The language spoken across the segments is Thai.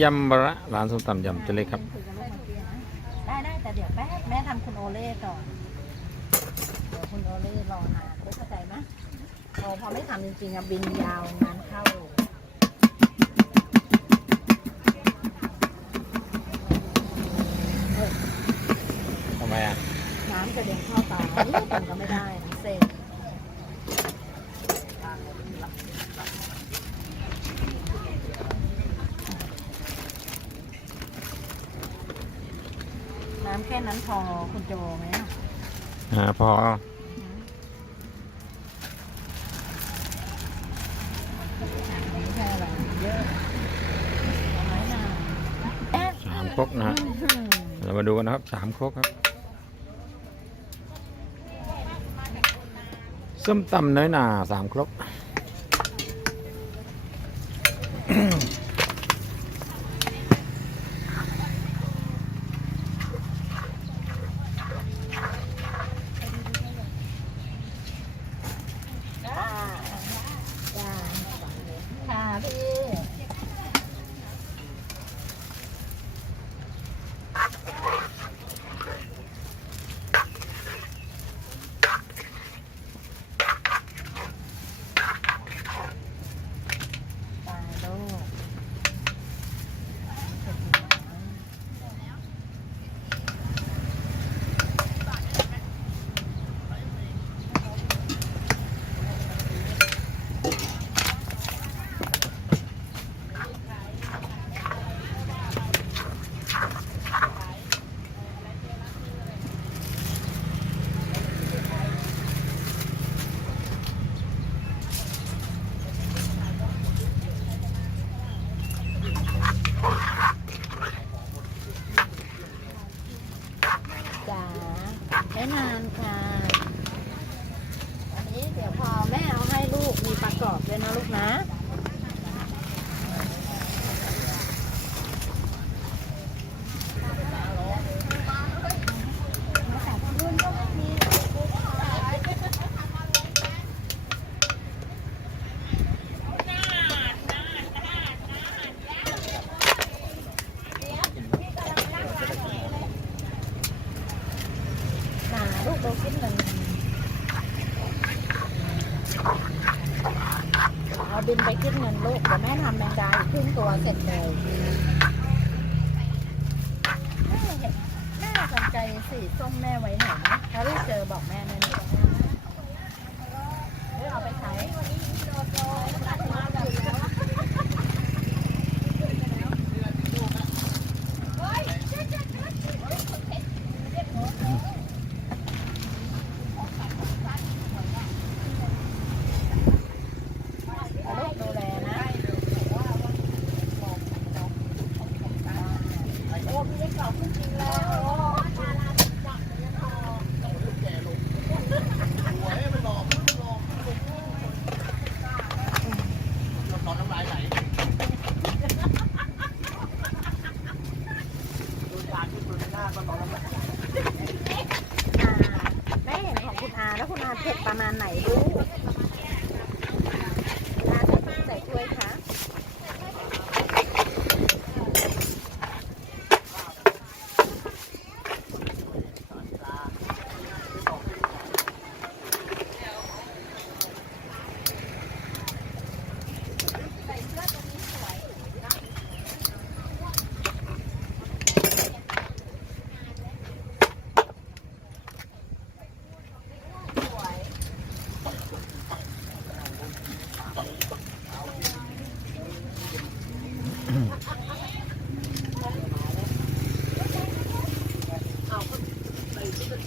ยำบะระร้านส้มตำยำเจเล็กครับคุยกับลูกเมื่อกี้นะได้ได้แต่เดี๋ยวแป๊บแม่ทำคุณโอเล่ก่อน เดี๋ยวคุณโอเล่รอนานเข้าใจไหมโอ้พอไม่ทำจริงๆอะบินยาวงานเข้าทำไมอะ น้ำจะเด็นเข้าตานี่ผมก็ไม่ได้นะเซ็ง แค่นั้นพอคุณโจไหมอะอ่าพอไม่ใช่อะไรเยอะน้อยหนาแอะสามครกนะฮะอื้อหือเรามาดูกันนะครับสามครกครับส้มตำน้อยหนาสามครก ประมาณไหนด้วย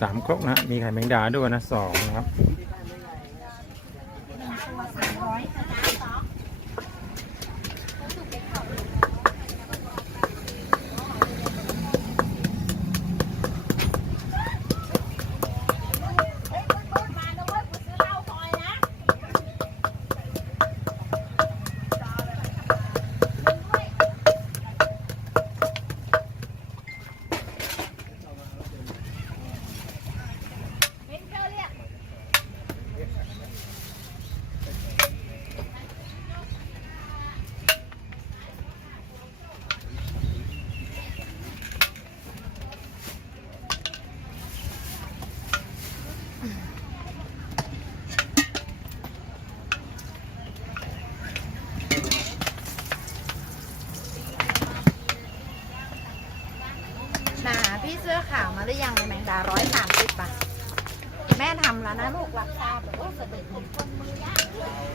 สามครกนะมีไข่แมงดาด้วยนะสองนะครับ สื้อขาวมาหรือยังในแมงดาร้อยสามสิบป่ะ แม่ทำแล้วนะลูกรับทราบบว่าสะดุดคนมือยากเลย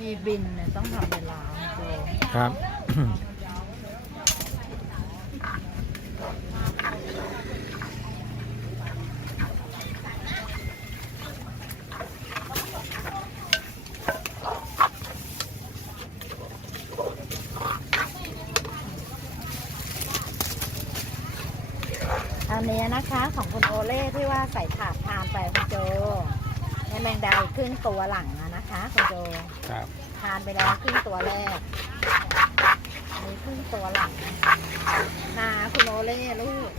มีบินเนี่ยต้องทำเวลาครับ อันนี้นะคะของคุณโอเล่ ที่ว่าใส่ถาดทานไปคุณโจในแมงดาอีกครึ่งตัวหลังอะนะคะคุณโจครับ ทานไปแล้วครึ่งตัวแรกมีครึ่งตัวหลังนาคุณโอเล่ลูก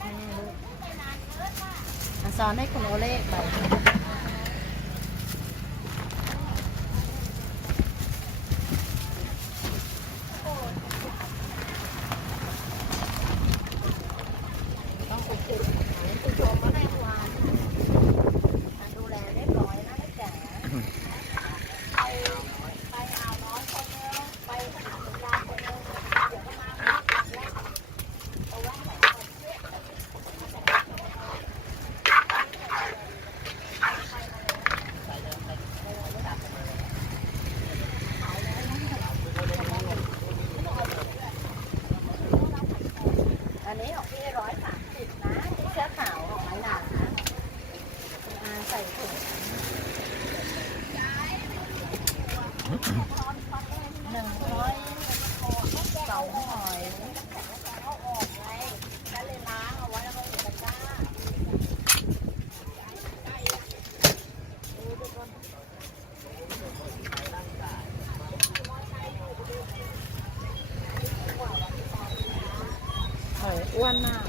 แม่ลูกอะซ้อนให้คุณโอเล่ไปต้องอุดติดคุณโจก็ให้วานดูแลเรียบร้อยนะแม่จ๋า อันนี้ของพี่ร้อยสามสิบนะที่เสื้อขาวของไม้หนาอ่าใส่ถุงหนึ่งร้อยสองหอยเอาออกไงแล้วเลยล้างเอาไว้แล้วก็อยู่ตะกร้าห อยอ้วนมาก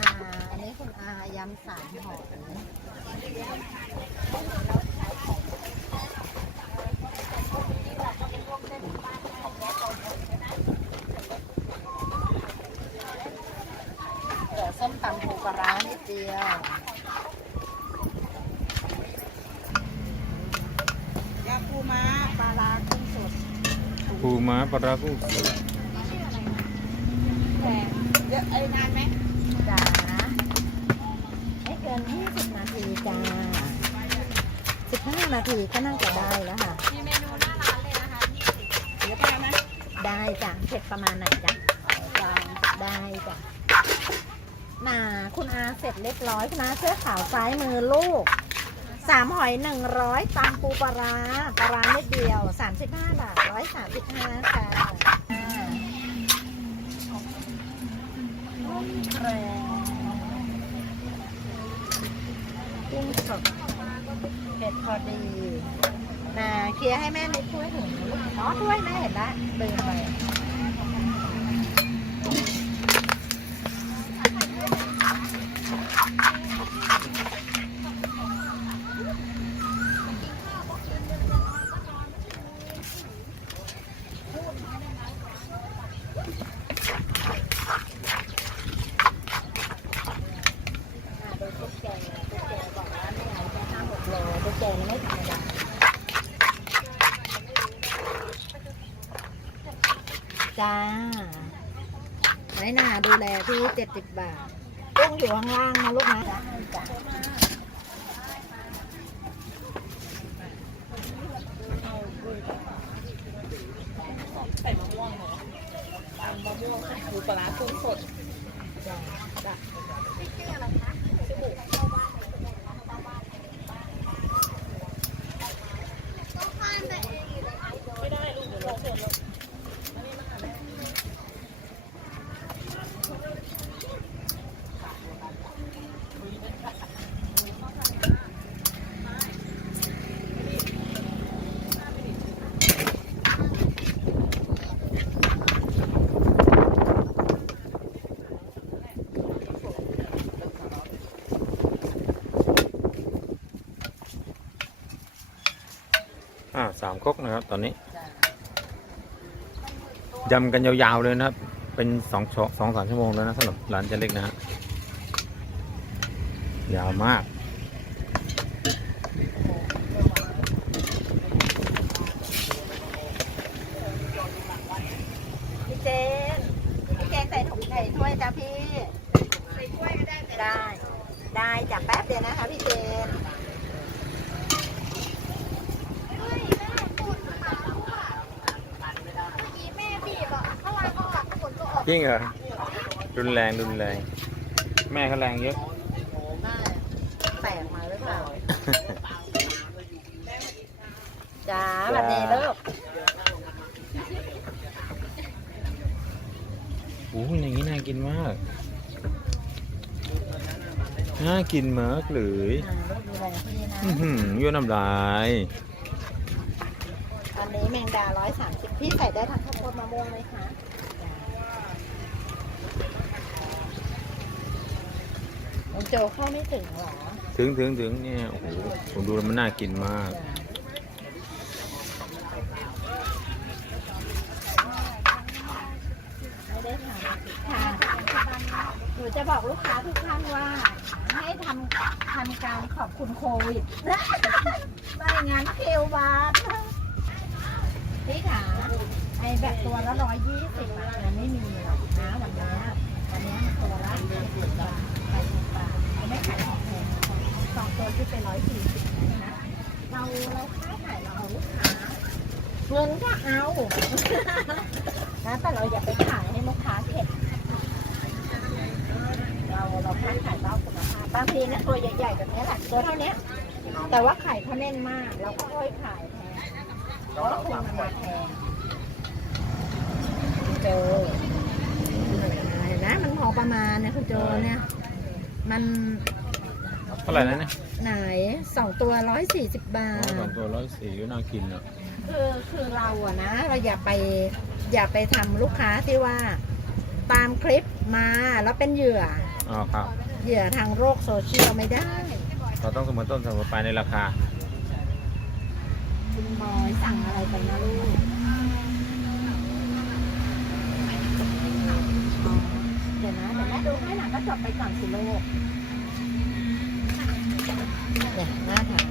นาอันนี้คุณอายำสามหอมเหลือส้มตำ ปลาร้านิดเดียวยาคูม้าปลาร้ากุ้งสดปูม้าปลาร้ากุ้งสดแพงเยอะไอ้นานไหมจ้าไม่เกิน20นาทีจ้า15นาทีก็น่าจะได้แล้วค่ะ มีเมนูหน้าร้านเลยนะคะเดี๋ยวไปนะได้จ้ะเผ็ดประมาณไหนจ๊ะได้ได้จ้ะ นาคุณอาเสร็จเรียบร้อยคุณอาเสื้อขาวซ้ายมือลูกสามหอยหนึ่งร้อยตำปูปลาร้าปลาร้าเม็ดเดียวสามสิบห้าบาทร้อยสามสิบห้าจ้าอ่าต้มแครงกุ้งสดเผ็ดพอดีน่าเคลียร์ให้แม่ในถ้วยถึงลูอ๋อถ้วยแม่เห็นละลืมไป อ่าโดยตุ๊กแกตุ๊กแกบอกว่าไม่เอาแค่ห้าหกโลตุ๊กแกมันไม่ธรรมดา จ้าไว้หนาดูแลพี่เจ็ดสิบบาทกุ้งอยู่ข้างล่างนะลูกนะใส่มะม่วงเหรอตำมะม่วงปูปลาร้ากุ้งสดจ้า นะครับ ตอนนี้ยำกันยาวๆเลยนะครับ เป็นสองชั่วสองสามชั่วโมงแล้วนะสำหรับร้านเจเล็กนะฮะยาวมาก พี่เจน พี่เจนใส่ถุงใส่ถ้วยจ้ะพี่ ใส่ถ้วยก็ได้ได้ ได้จ้ะแป๊บเดียวนะคะพี่เจน จริงเหรอรุนแรงรุนแรง แม่เขาแรงเยอะแตกมาหรือเปล่าจ้าวันนี้ลูกโอ้ยอย่างนี้น่ากินมาก น่ากินมากเลยอ่าลูกดูแลพี่นะอื้อหือยั่วน้ำลาย อันนี้แมงดาร้อยสามสิบพี่ใส่ได้ทั้งข้าวโพดมะม่วงไหมคะจ้า โจเข้าไม่ถึงเหรอถึงถึงถึงเนี่ยโอ้โหผมดูแล้วมันน่ากินมากไม่ได้ทำค่ะหนูจะบอกลูกค้าทุกท่านว่า ให้ทำทำการขอบคุณโควิดไม่งั้นเคลบาทพี่ขาไอแบบตัวละร้อยยี่สิบอะมันไม่มีหรอกนะวันเนี้ยวันเนี้ยมันตัวละสิบบาท ไม่ขายของแพงสองตัวที่เป็นร้อยสี่สิบนะเราเราค้าขายเราเอาลูกค้าเงินก็เอานะแต่เราอย่าไปขายให้ลูกค้าเข็ดเราเราค้าขายเบ้าคุณภาพบางทีนะตัวใหญ่ๆแบบนี้แหละตัวเท่านี้แต่ว่าไข่เขาแน่นมากเราก็ค่อยขายแพงเพราะว่าคุณมันมาแพงคุณโจเห็นไหมมันพอประมาณนี่ยคุณโจเนี่ย มันเท่าไหร่นะเนี่ยไหนสองตัวร้อยสี่สิบบาอ๋อทสองตัวร้อยสี่ก็น่ากินอะคือคือเราอะนะเราอย่าไปอย่าไปทำลูกค้าที่ว่า ตามคลิปมาแล้วเป็นเหยื่อ อ๋อครับเหยื่อทางโลกโซเชียลไม่ได้ เราต้องเสมอต้นเสมอปลายในราคา คุณบอยสั่งอะไรไปนะลูกอ๋อเดี๋ยวนะเดี๋ยวแม่ดูให้หนังก็จบไปก่อนสิลูกเนี่ยน่าทาน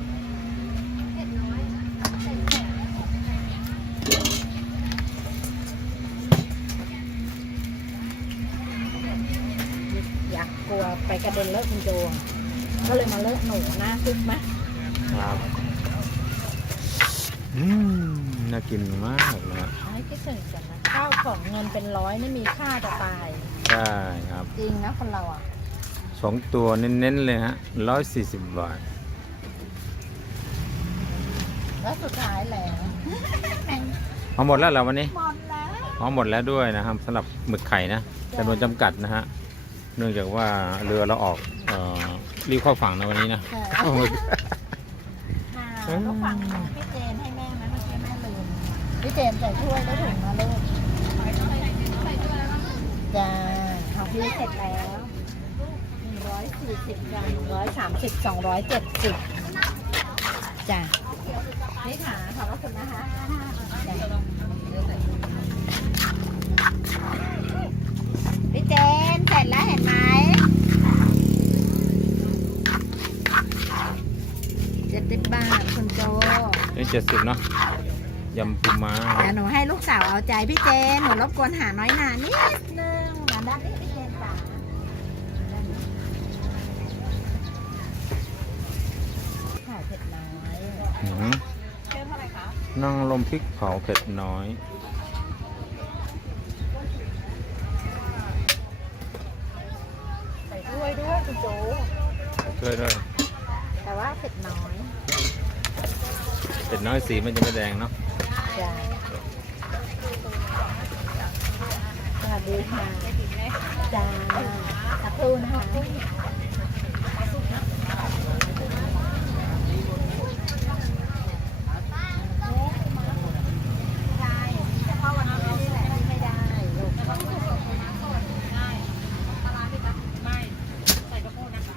อยากกลัวไปกระเด็นเลิกคุณโจอะก็เลยมาเลิกหนูหน้าซึกไหมครับอืมน่ากินมากนะฮะให้คิดถึงกันนะข้าวของเงินเป็นร้อยไม่มีค่าจะตาย ใช่ครับ จริงนะคนเราอะสองตัวเน้นๆเลยฮะร้อยสี่สิบบาท แล้วสุดท้ายแล้วแม่งเอาหมดแล้วเหรอวันนี้หมดแล้วเอาหมดแล้วด้วยนะครับสำหรับหมึกไข่นะจำนวนจำกัดนะฮะ เนื่องจากว่าเรือเราออกเอ่อรีบเข้าฝั่งนะวันนี้นะค่ะเอาหมึก ค่ะก็ฟังพี่เจนให้แม่นะเมื่อกี้แม่ลืมพี่เจนใส่ถ้วยแล้วถุงมาลูกจ้า ขอเสร็จแล้วหนึ่งร้อยสี่สิบกรัมหนึ่งร้อยสามสิบสองร้อยเจ็ดสิบจ้านี่ค่ะขอบพระคุณนะคะพี่เจนเสร็จแล้วเห็นไหมเจ็ดสิบบาทคุณโจนี่เจ็ดสิบเนาะยำปูม้าเดี๋ยวหนูให้ลูกสาวเอาใจพี่เจนหนูรบกวนหาน้อยหนานิดนึง ด้านนี้พี่เจนจ๋าข่าวเผ็ดน้อยอื้อหือเพิ่มเท่าไหร่คะนั่งลมพริกเผาเผ็ดน้อย ใส่ถ้วยด้วยคุณโจช่วยด้วยแต่ว่าเผ็ดน้อย เผ็ดน้อยสีมันจะไม่แดงเนาะจ้า สวัสดีค่ะจ้าสักครู่นะคะได้เฉพาะวันนี้นี่แหละที่ไม่ได้ลูก ไม่ใส่กระโพดนะคะ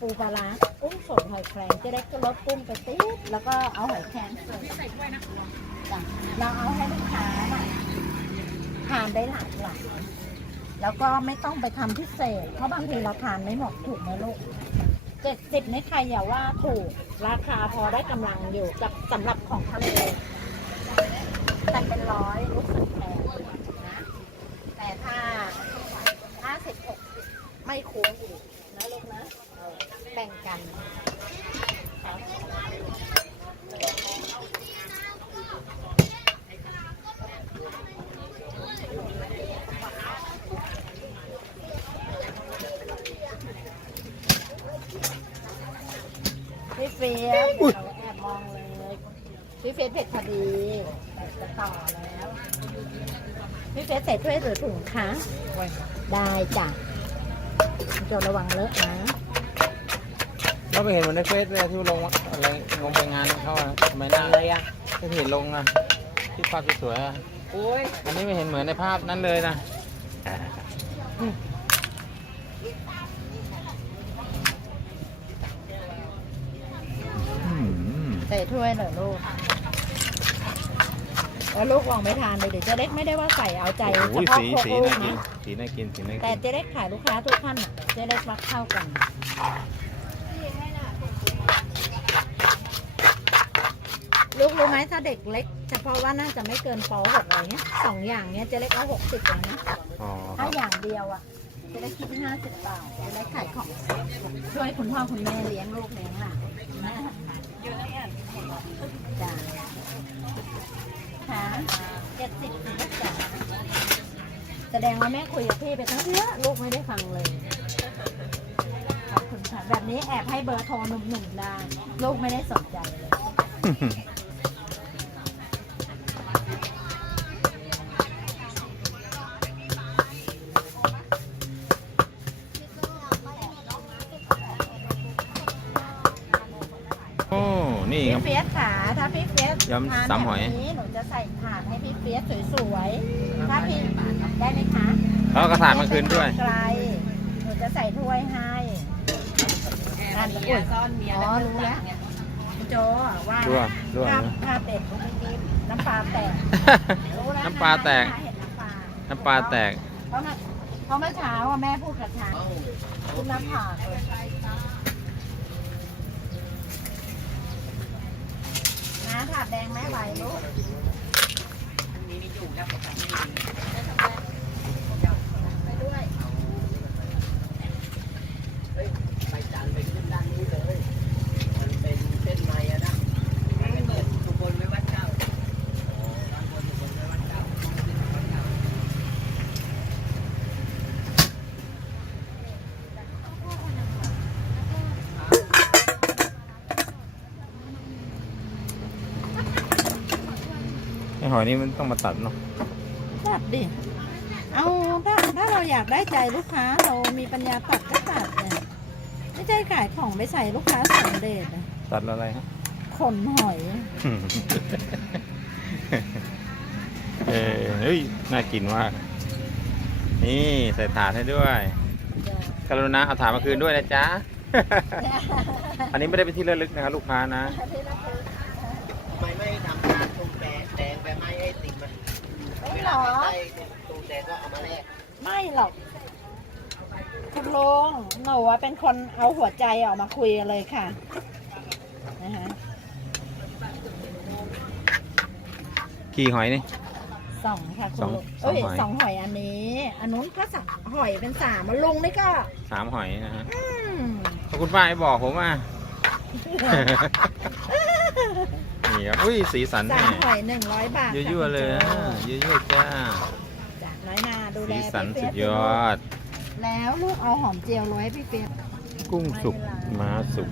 จ ปลาร้ากุ้งสดหอยแครงจะได้ก็ลดกุ้งไปติ๊ดแล้วก็เอาหอยแครงใส่ถ้วยนะเราเอาให้ลูกค้าน่ะทานได้หลากหลายแล้วก็ไม่ต้องไปทำพิเศษ เพราะบางทีเราทานไม่หมดถูกไหมลูกเจ็ดสิบในใครอย่าว่าถูกราคาพอได้กำลังอยู่กับสำหรับของทะเลแต่เป็นร้อยรู้สึกแพงนะ แต่ถ้าห้าสิบหกสิบไม่คุ้มอีกนะลูกนะเออแบ่งกัน พี่ เฟียสเราแอบมองเลยพี่เฟียสเผ็ดพอดีจะต่อแล้วพี่เฟียสใส่ถ้วยหรือถุงคะได้จ้ะคุณโจระวังเลอะนะเราไปเห็นเหมือนในเฟซเลยที่ลงอะไรลงไปงานเขาอะทำไมหน้าอะไรอะไม่เห็นลงอะที่ภาพสวยๆอะโอ้ยอันนี้ไม่เห็นเหมือนในภาพนั้นเลยนะ ใส่ถ้วยหน่อยลูกแล้วลูกลองไม่ทานเลยเดี๋ยวเจะเล็กไม่ได้ว่าใส่เอาใจเฉโอ้ยพาะสีพวกสีลูกน่ากินนะสีน่ากินสีน่าแต่กินเจ๊เล็กขายลูกค้าทุกท่านอะเจ๊เล็กรักเข้ากันลูกรู้ไหมถ้าเด็กเล็ก เฉพาะว่าน่าจะไม่เกินป .6 อะไรเงี้ยสองอย่างเนี้ยเจ๊เล็กเอาหกสิบเลยนะ อ๋อคถ้ารับอย่างเดียวอะเจ๊เล็กคิดห้าสิบบาทเจ๊เล็กขายของ ช่วยคุณพ่อคุณแม่เลี้ยงลูกเลี้ยงหลานนะ จ้าค่ะเจ็ดสิบจ้าแสดงว่าแม่คุยกับพี่ไปตั้งเยอะลูกไม่ได้ฟังเลยขอบคุณค่ะแบบนี้แอบให้เบอร์โทรหนุ่มๆได้ลูกไม่ได้สนใจเลย เฟียสขาถ้าพี่เฟียสยำทานสามหอย แบบนี้หนูจะใส่ถาดให้พี่เฟียสสวยๆถ้าพี่ได้ไหมคะแล้วก็ถาดมาคืนด้วย ไกลหนูจะใส่ถ้วยให้อ่านเมีอุ้ยยซ่อนเมียอ๋อรู้แล้วคุณโจว่ารั่วรั่วภาพนะภาพเด็ดลูกนิดๆน้ำปลาแตกรู้แล้วน้ำปลาแตก เห็นน้ำปลาน้ำปลาแตก เพราะเมื่อเพราะเมื่อเช้าอะแม่พูดกับฉันคุณน้ำผากเลย น้าถาดแดงแม่ไหวลูกอันี่อยู่แล้วไปด้วย ไปจันไปขึ้นด้านนี้เลย มันเป็นเส้นไม้อะนะไม่เหมือนทุกคนไม่วัดเจ้าอ๋อด้านบนทุกคนไม่วัดเจ้า ไอหอยนี่มันต้องมาตัดเนาะตัดดิ เอาถ้าถ้าเราอยากได้ใจลูกค้าเรามีปัญญาตัดก็ตัดเนี่ยไม่ใช่ขายของไปใส่ลูกค้าสำเร็จอะตัดอะไรฮะ ขนหอย เออเฮ้ยน่ากินมาก นี่ใส่ถาดให้ด้วย กรุณาเอาถาดมาคืนด้วยนะจ๊ะ อันนี้ไม่ได้เป็นที่ระลึกนะครับลูกค้านะทำไมไม่ทำการตุงแดงแดงไปไหมให้ติดมัน ไม่ เว หรลาอไปใส่ตุงแดงก็เอามาแลกไม่หรอก คุณลุงหนูว่าเป็นคนเอาหัวใจออกมาคุยเลยค่ะนะฮะกี่หอยนี่ สองค่ะคุณสองลุงสองเอ้ยหอย สองหอยอันนี้ อันนู้นก็สามหอยเป็นสามอะลุงนี่ก็สามหอยนะฮะอืมขอบคุณป้าให้บอกผมอะนี่ ครับอุ้ยสีสันสาแน่มหอยหนึ่งร้อยบาทยั่วๆเลยอะยั่วๆจ้าจ้ะน้อยนาดูแลสีสันพี่สุเปี๊ดกยอด แล้วลูกเอาหอมเจียวโรยให้พี่เปียกกุ้งสุกม้าสุก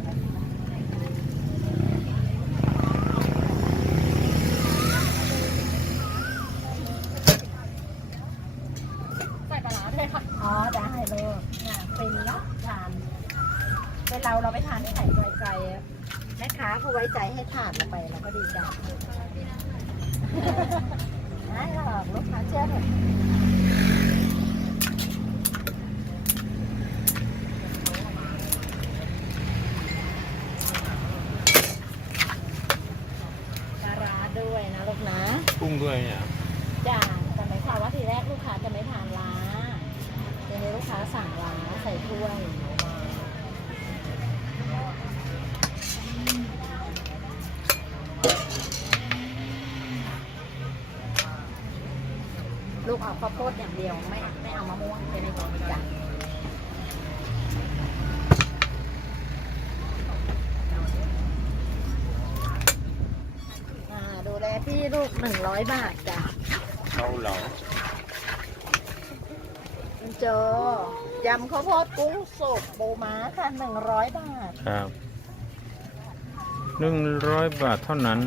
ചേർത്ത് ด้วยนะลูกนะ กุ้งด้วยเนี่ย ดอย่างเดียวไม่ไม่เอามะม่วงไปในกล่องจ้ะอ่าดูแลพี่ลูกหนึ่งร้อยบาทจ้ะเขาเหลาคุณโจยำข้าวโพดกุ้งสุกปูม้าค่ะหนึ่งร้อยบาท ครับหนึ่งร้อยบาทเท่านั้น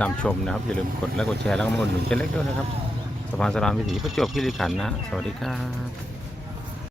ตามชมนะครับ อย่าลืมกดและกดแชร์แล้วก็มาอุดหนุนเจเล็กด้วยนะครับสะพานสลามวิถีประจวบคีรีขันธ์นะ สวัสดีครับ